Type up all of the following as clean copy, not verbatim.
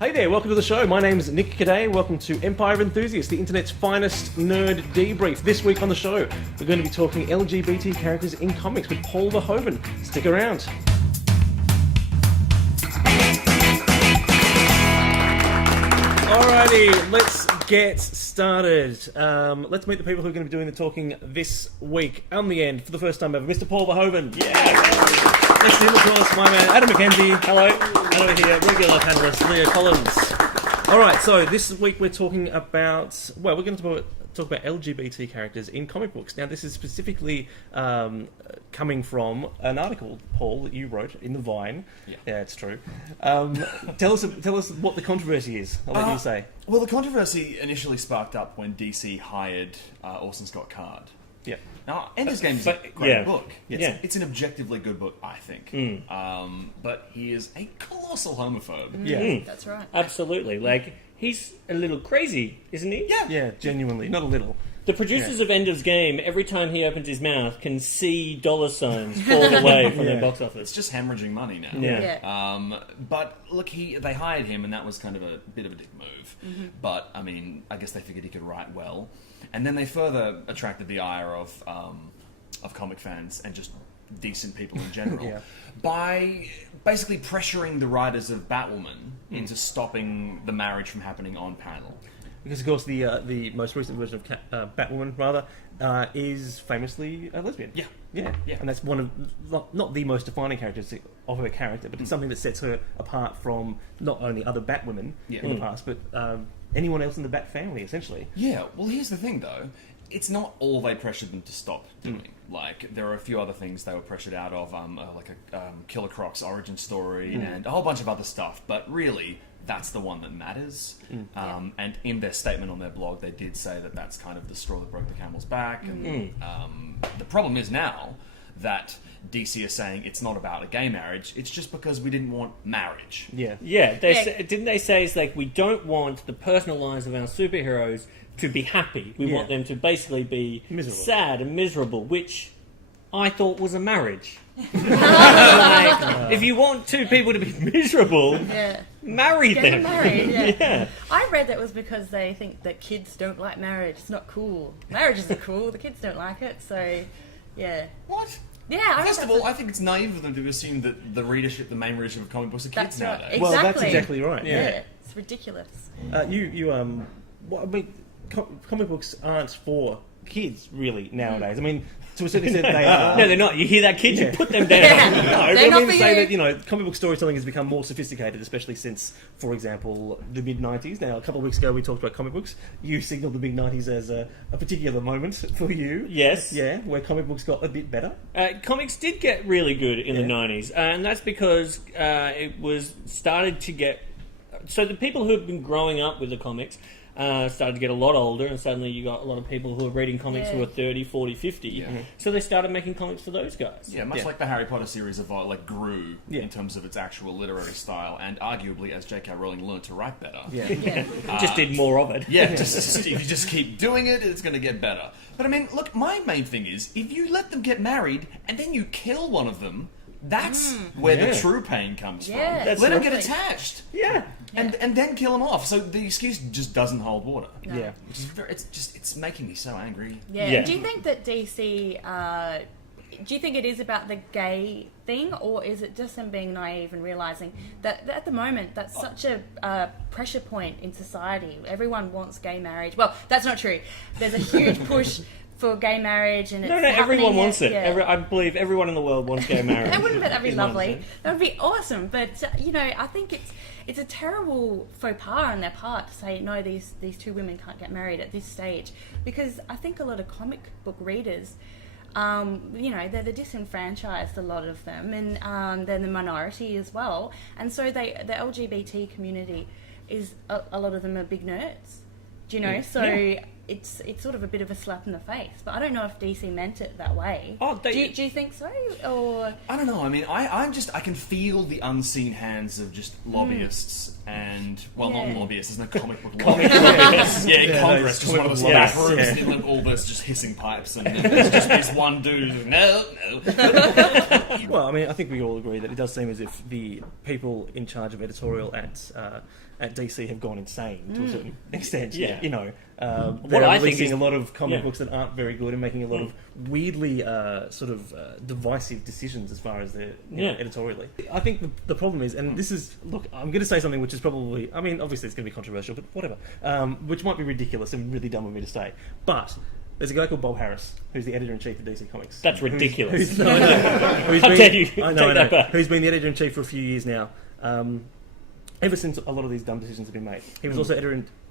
Hey there, welcome to the show. My name's Nick Caddaye. Welcome to Empire of Enthusiasts, the internet's finest nerd debrief. This week on the show, we're going to be talking LGBT characters in comics with Paul Verhoeven. Stick around. Alrighty, let's get started. Let's meet the people who are going to be doing the talking this week. On the end, for the first time ever, Mr. Paul Verhoeven. Yeah! Next to him, of course, my man Adam McKenzie. Hello. And over here, regular panellist Leah Collins. Alright, so this week we're talking about... Well, we're going to talk about LGBT characters in comic books. Now, this is specifically coming from an article, Paul, that you wrote in the Vine. Yeah, it's true. Tell us what the controversy is. I'll let you say. Well, the controversy initially sparked up when DC hired Orson Scott Card. Yeah. Now, Ender's Game is a great book. It's an objectively good book, I think. But he is a colossal homophobe. Yeah. That's right. Absolutely. Like, he's a little crazy, isn't he? Yeah, genuinely. Not a little. The producers of Ender's Game, every time he opens his mouth, can see dollar signs fall away from their box office. It's just hemorrhaging money now. Yeah. But look, they hired him, and that was kind of a bit of a dick move. But I mean, I guess they figured he could write well, and then they further attracted the ire of comic fans and just decent people in general by basically pressuring the writers of Batwoman into stopping the marriage from happening on panel. Because, of course, the most recent version of Batwoman, is famously a lesbian. Yeah. And that's one of, not the most defining characteristics of her character, but it's something that sets her apart from not only other Batwomen in the past, but anyone else in the Bat family, essentially. Yeah, well, here's the thing, though. It's not all they pressured them to stop doing. Like, there are a few other things they were pressured out of, like a Killer Croc's origin story and a whole bunch of other stuff, but really... that's the one that matters. And in their statement on their blog, they did say that that's kind of the straw that broke the camel's back. And the problem is now that DC is saying it's not about a gay marriage, it's just because we didn't want marriage. Didn't they say it's like, we don't want the personal lives of our superheroes to be happy. We want them to basically be sad and miserable, which I thought was a marriage. If you want two people to be miserable, marry them. Married, I read that was because they think that kids don't like marriage. It's not cool. Marriage isn't cool. The kids don't like it. So, What? Yeah. First of all, I think it's naive of them to assume that the main readership of comic books are kids nowadays. Exactly. Well, that's exactly right. Yeah. It's ridiculous. Comic books aren't for kids, really, nowadays. I mean, to a certain extent, they are. No, they're not. You hear that, kid? You put them down. They're not for you. Say that, comic book storytelling has become more sophisticated, especially since, for example, the mid-90s. Now, a couple of weeks ago, we talked about comic books. You signalled the mid-90s as a particular moment for you. Yes. Yeah, where comic books got a bit better. Comics did get really good in the 90s, and that's because it was started to get... So the people who have been growing up with the comics started to get a lot older, and suddenly you got a lot of people who are reading comics who are 30, 40, 50. So they started making comics for those guys. Yeah, much like the Harry Potter series grew in terms of its actual literary style, and arguably as J.K. Rowling learned to write better. Just did more of it. Yeah, if you just keep doing it, it's going to get better. But I mean, look, my main thing is, if you let them get married, and then you kill one of them, that's where the true pain comes from. Let them get attached. And then kill them off. So the excuse just doesn't hold water. No. Yeah. Which is it's making me so angry. Yeah. Do you think that DC... do you think it is about the gay thing, or is it just them being naive and realising that at the moment that's such a pressure point in society? Everyone wants gay marriage. Well, that's not true. There's a huge push... for gay marriage, and it's everyone wants it. I believe everyone in the world wants gay marriage. That be lovely? That would be awesome. But I think it's a terrible faux pas on their part to say no. These two women can't get married at this stage, because I think a lot of comic book readers, they're the disenfranchised, a lot of them, and they're the minority as well. And so the LGBT community is a lot of them are big nerds. Do you know? It's sort of a bit of a slap in the face, but I don't know if DC meant it that way. Do you think so? Or I don't know. I mean, I can feel the unseen hands of just lobbyists and and well, Yeah. not lobbyists. There's no comic book Comic lobbyists. lobbyists. Yeah, Congress, just one of those Yes, back rooms, yeah. in all this just hissing pipes, and there's just this one dude. Who's, no. Well, I mean, I think we all agree that it does seem as if the people in charge of editorial at DC have gone insane to a certain extent. Yeah. You know, What they're I think releasing is- a lot of comic yeah. books that aren't very good and making a lot of weirdly divisive decisions as far as their editorially. I think the problem is, and this is, look, I'm going to say something which is probably, I mean, obviously it's going to be controversial, but whatever, which might be ridiculous and really dumb of me to say, but there's a guy called Bob Harris, who's the editor-in-chief of DC Comics. That's ridiculous. Who's How dare you take that back? Who's been the editor-in-chief for a few years now. Ever since a lot of these dumb decisions have been made. He was also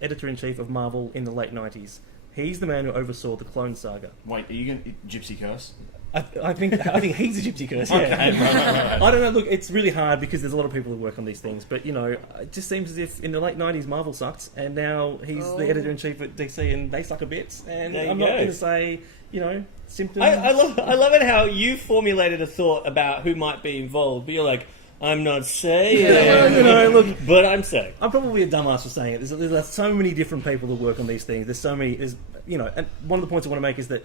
editor-in-chief of Marvel in the late 90s. He's the man who oversaw the Clone Saga. Wait, are you going to Gypsy Curse? I think he's a Gypsy Curse. Yeah. Okay, right. I don't know. Look, it's really hard because there's a lot of people who work on these things, but you know, it just seems as if in the late '90s Marvel sucked, and now he's the editor-in-chief at DC, and they suck a bit. And There you I'm not go. going to say, you know, symptoms. I love it how you formulated a thought about who might be involved, but you're like, I'm not saying, You know, look, but I'm saying. I'm probably a dumbass for saying it. There's so many different people who work on these things. There's so many. You know, and one of the points I want to make is that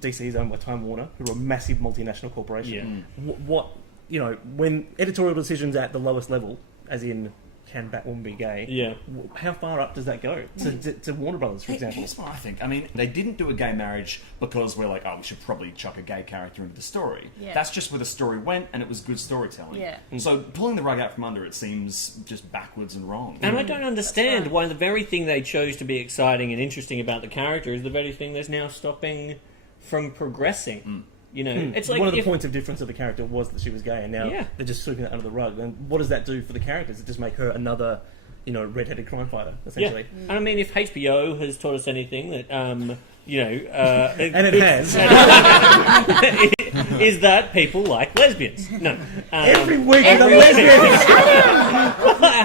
DC is owned by Time Warner, who are a massive multinational corporation. Yeah. What you know, when editorial decisions at the lowest level, as in can Batwoman be gay? Yeah. How far up does that go? To Warner Brothers, for example. Here's what I think. I mean, they didn't do a gay marriage because we're like, oh, we should probably chuck a gay character into the story. Yeah. That's just where the story went, and it was good storytelling. Yeah. So pulling the rug out from under it seems just backwards and wrong. And I don't understand right. why the very thing they chose to be exciting and interesting about the character is the very thing that's now stopping from progressing. You know, it's like one of the if- points of difference of the character was that she was gay, and now Yeah. they're just sweeping that under the rug. And what does that do for the character? Does it just make her another, you know, red-headed crime fighter, essentially? Yeah. And I mean, if HBO has taught us anything that, you know... And it has. is that people like lesbians. No. Every week with a lesbian!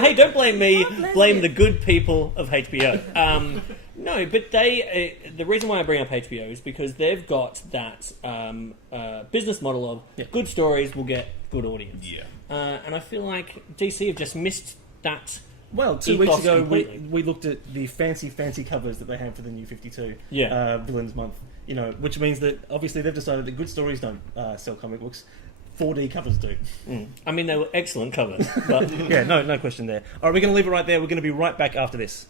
Hey, don't blame me. Blame the good people of HBO. No, but they... the reason why I bring up HBO is because they've got that business model of good stories will get good audience. Yeah. And I feel like DC have just missed that... Well, 2 weeks ethos ago, completely. we looked at the fancy covers that they have for the new 52 Villains Month. You know, which means that obviously they've decided that good stories don't sell comic books. 4D covers do. I mean, they were excellent covers. But Yeah, no question there. All right, we're going to leave it right there. We're going to be right back after this.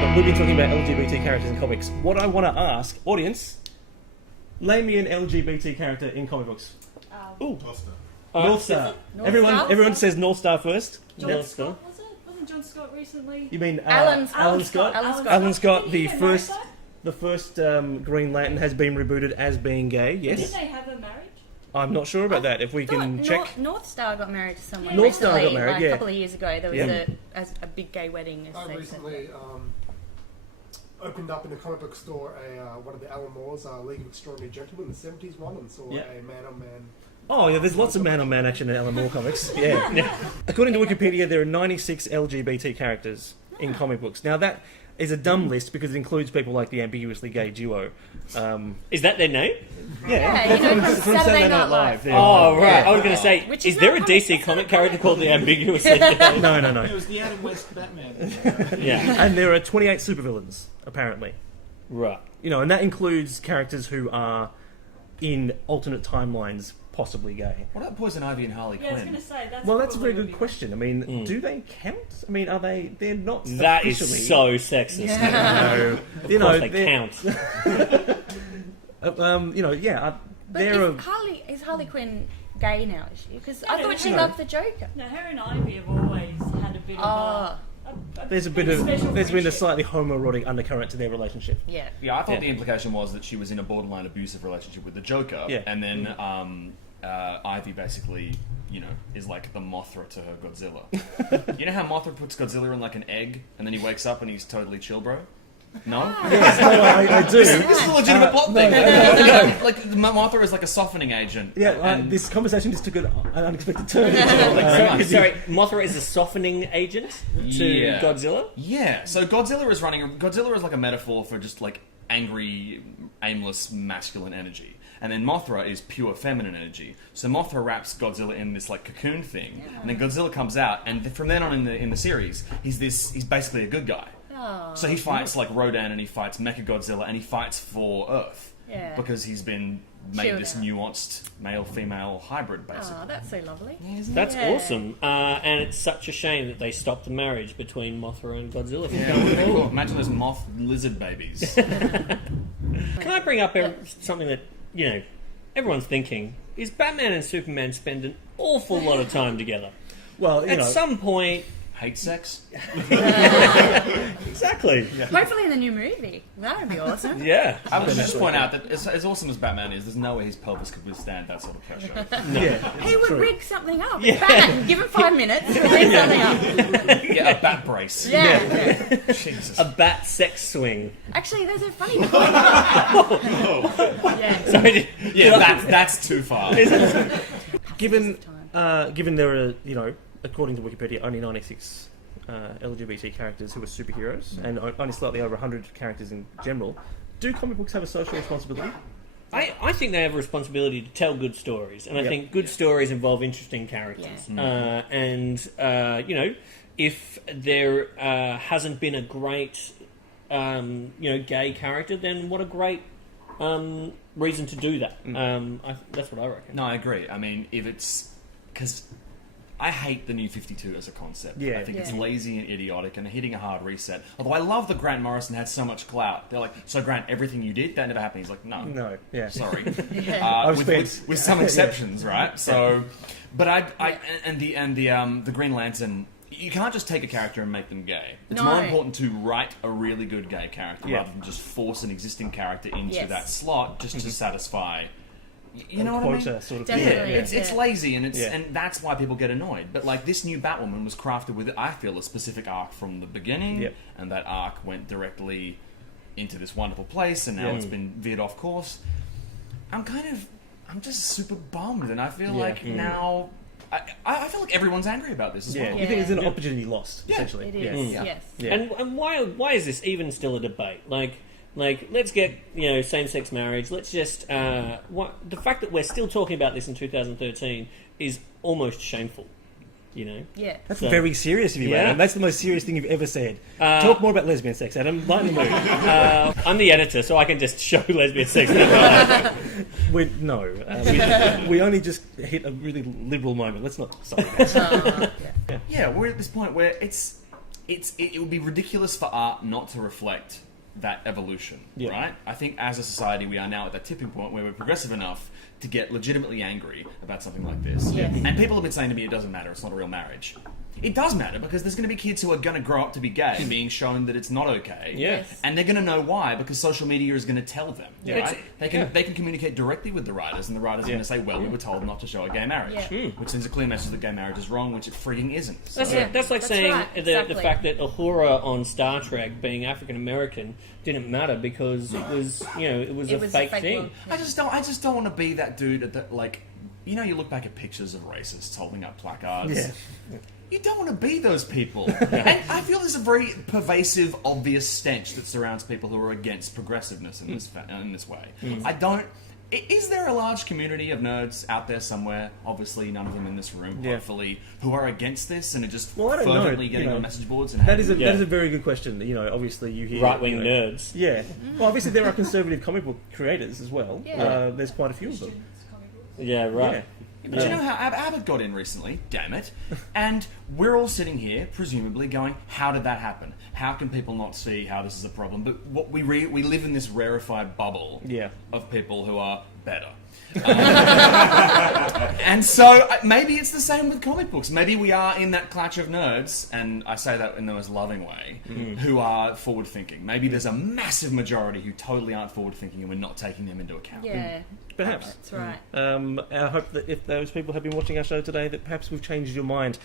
But we've been talking about LGBT characters in comics. What I want to ask, audience, name me an LGBT character in comic books. Ooh, North Star. North Everyone, Star? everyone says North Star first. John North Scott, Star. was it? Wasn't John Scott recently? You mean Alan Scott? Alan Scott. Alan Scott, Did the he get married first, though? the first Green Lantern has been rebooted as being gay. Did Yes, they have a marriage? I'm not sure about that. If we can check. North Star got married to someone North Star recently, got married, like yeah. a couple of years ago. There was Yeah. a big gay wedding. As I they said. recently opened up in a comic book store one of the Alan Moore's League of Extraordinary Gentlemen, the 70s one, and saw Yeah. a man-on-man. Oh yeah, there's lots of man-on-man action in Alan Moore comics. Yeah. According to Wikipedia, there are 96 LGBT characters in comic books. Now that is a dumb list because it includes people like the ambiguously gay duo. is that their name? Yeah, you know, from Saturday Night Live. yeah. Oh, right. I was going to say, Which is is there a not DC comic- comic character called the Ambiguously? No. It was the Adam West Batman. Yeah. And there are 28 supervillains, apparently. Right. You know, and that includes characters who are in alternate timelines, possibly gay. What about Poison Ivy and Harley Yeah, I was Quinn? going to say that's. Well, that's a very probably good would be- question. I mean, do they count? I mean, are they? They're not. That is officially. so sexist. No. Of You course know, they they're- count. You know, yeah. But They're is Harley Quinn gay now? Is she? Because I Yeah, thought she no. loved the Joker. No, her and Ivy have always had a bit of Oh, there's a bit big of special there's been a friendship. slightly homoerotic undercurrent to their relationship. yeah. Yeah, I thought Yeah. the implication was that she was in a borderline abusive relationship with the Joker, Yeah. and then Ivy basically, you know, is like the Mothra to her Godzilla. You know how Mothra puts Godzilla in like an egg, and then he wakes up and he's totally chill, bro? No? Yes, no, I do. This is a legitimate plot thing. no. Like Mothra is like a softening agent. Yeah, and this conversation just took an unexpected turn. Sorry, Mothra is a softening agent to Yeah. Godzilla? Yeah, so Godzilla is like a metaphor for just like angry, aimless, masculine energy. and then Mothra is pure feminine energy. So Mothra wraps Godzilla in this like cocoon thing, and then Godzilla comes out, and from then on in the series, he's basically a good guy. Oh. So he fights like Rodan, and he fights Mechagodzilla, and he fights for Earth because he's been made Chilled this out. nuanced male-female hybrid, basically. Oh, that's so lovely. That's Yeah. awesome. And it's such a shame that they stopped the marriage between Mothra and Godzilla. Yeah, it would be cool. Imagine those moth lizard babies. Can I bring up something that, everyone's thinking? Is Batman and Superman spend an awful lot of time together? Well, At some point... Hate sex? Exactly. Hopefully in the new movie. That would be awesome. Yeah. I would just point out that as awesome as Batman is, there's no way his pelvis could withstand that sort of pressure. Yeah, He would true. rig something up. It's Batman. Give him 5 minutes. Rig something up. Yeah, a bat brace. Yeah. Jesus. A bat sex swing. Actually, there's a funny point. Yeah. Sorry, Yeah, that's too far. Given there are, according to Wikipedia, only 96 LGBT characters who are superheroes, and only slightly over 100 characters in general, do comic books have a social responsibility? I think they have a responsibility to tell good stories, and I Yep. think good stories involve interesting characters. If there hasn't been a great, gay character, then what a great reason to do that. That's what I reckon. No, I agree. I mean, if it's... Because I hate the New 52 as a concept. Yeah. I think it's Yeah. lazy and idiotic and hitting a hard reset. Although I love that Grant Morrison had so much clout. They're like, so Grant, everything you did, that never happened. He's like, no. Yeah. Sorry. I was With some exceptions, right? So, but the Green Lantern, you can't just take a character and make them gay. It's No. more important to write a really good gay character Yeah. rather than just force an existing character into Yes. that slot just to satisfy. You know A what I mean? quota sort of Definitely. thing. It's lazy and Yeah. and that's why people get annoyed. But like this new Batwoman was crafted with, I feel, a specific arc from the beginning, Yep. and that arc went directly into this wonderful place, and now it's been veered off course. I'm just super bummed, and I feel like now. I feel like everyone's angry about this as Yeah. well. You think it's an Yeah. opportunity lost, essentially? It Yeah. is. Yeah. Yes. Yeah. And why is this even still a debate? Like let's get same-sex marriage. Let's just the fact that we're still talking about this in 2013 is almost shameful. Yeah. That's So- very serious of you, Yeah. Adam. That's the most serious thing you've ever said. Talk more about lesbian sex, Adam. Lighten the mood. I'm the editor, so I can just show lesbian sex. We only just hit a really liberal moment. Let's not. Sorry, guys. Yeah, we're at this point where it would be ridiculous for art not to reflect that evolution, Yeah. right? I think as a society we are now at that tipping point where we're progressive enough to get legitimately angry about something like this. Yes. And people have been saying to me it doesn't matter, it's not a real marriage. It does matter because there's going to be kids who are going to grow up to be gay being shown that it's not okay. Yeah. And they're going to know why because social media is going to tell them. Yeah. Right? They can communicate directly with the writers, and the writers are going to say, well, we were told not to show a gay marriage. Yeah. Which sends a clear message that gay marriage is wrong, which it freaking isn't. So- That's like That's saying right, the exactly. fact that Uhura on Star Trek being African American didn't matter because it was a fake thing. one. I just don't want to be that dude at that, like, you look back at pictures of racists holding up placards. Yeah. You don't want to be those people. And I feel there's a very pervasive, obvious stench that surrounds people who are against progressiveness in this way. I don't... Is there a large community of nerds out there somewhere, obviously none of them in this room, Yeah. hopefully, who are against this and are just Well, I don't know, fervently getting on message boards? And That is having- that is a very good question. Obviously you hear Right-wing nerds. Yeah. Well, obviously there are conservative comic book creators as well. Yeah. There's quite a few of them. Yeah, right. Yeah. But you know how Abbott got in recently, damn it. And we're all sitting here, presumably, going, how did that happen? How can people not see how this is a problem? But what we live in this rarefied bubble Yeah. of people who are better. And so maybe it's the same with comic books. Maybe we are in that clutch of nerds, and I say that in the most loving way, who are forward-thinking. Maybe there's a massive majority who totally aren't forward-thinking and we're not taking them into account. Yeah. Perhaps. That's right. I hope that if those people have been watching our show today, that perhaps we've changed your mind.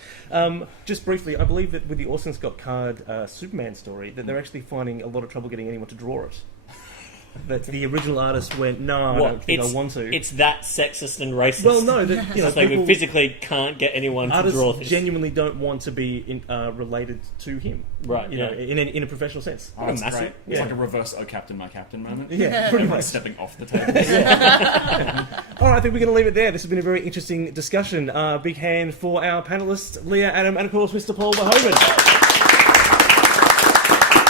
Just briefly, I believe that with the Orson Scott Card Superman story, that they're actually finding a lot of trouble getting anyone to draw it. That the original artist went, no, I don't think I want to. It's that sexist and racist. Well, no, that, you know, It's like we people, physically can't get anyone to artists draw this. genuinely don't want to be related to him, Right, You know, in a professional sense. Oh, it's massive. great. It's Yeah. like a reverse "Oh Captain, My Captain" moment. Yeah, pretty Like much. stepping off the table. All right, I think we're going to leave it there. This has been a very interesting discussion. Big hand for our panelists, Leah, Adam, and of course, Mr. Paul Verhoeven.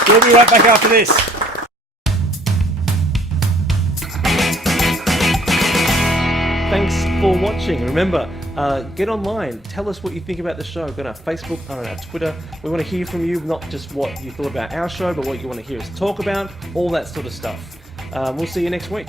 We'll be right back after this. Thanks for watching. Remember, get online. Tell us what you think about the show. Go to our Facebook, on our Twitter. We want to hear from you, not just what you thought about our show, but what you want to hear us talk about, all that sort of stuff. We'll see you next week.